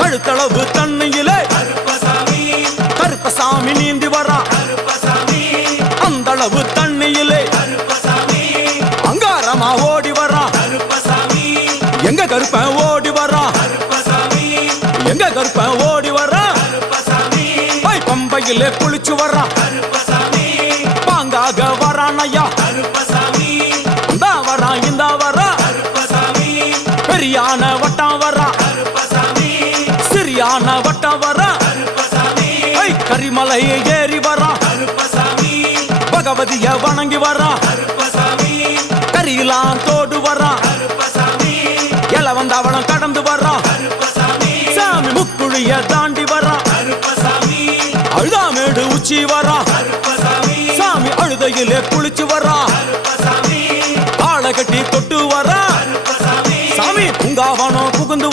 கழுத்தளவு தண்ணியிலே கருப்பசாமி நீந்தி வரா அந்தளவு தண்ணியிலே அங்காரமா ஓடி வரா எங்க கருப்பன் ஓடி வரா எங்க கருப்பன் ஓடி வரா பம்பையிலே குளிச்சு வரா பாங்காக வரானையா இந்தா வரா இந்தா வரா பெரியான வட்டம் வரா சிறியான வட்டம் வரா கரிமலை ஏறி வரா பகவதிய வணங்கி வரா கரியெல்லாம் தோடு வரா எல வந்தவளம் கடந்து வரா சாமி முக்குழிய தாண்டி வரா அழுதாமேடு உச்சி வரா சாமி அழுதையிலே குளிச்சு வரா ஆளை கட்டி தொட்டு வரா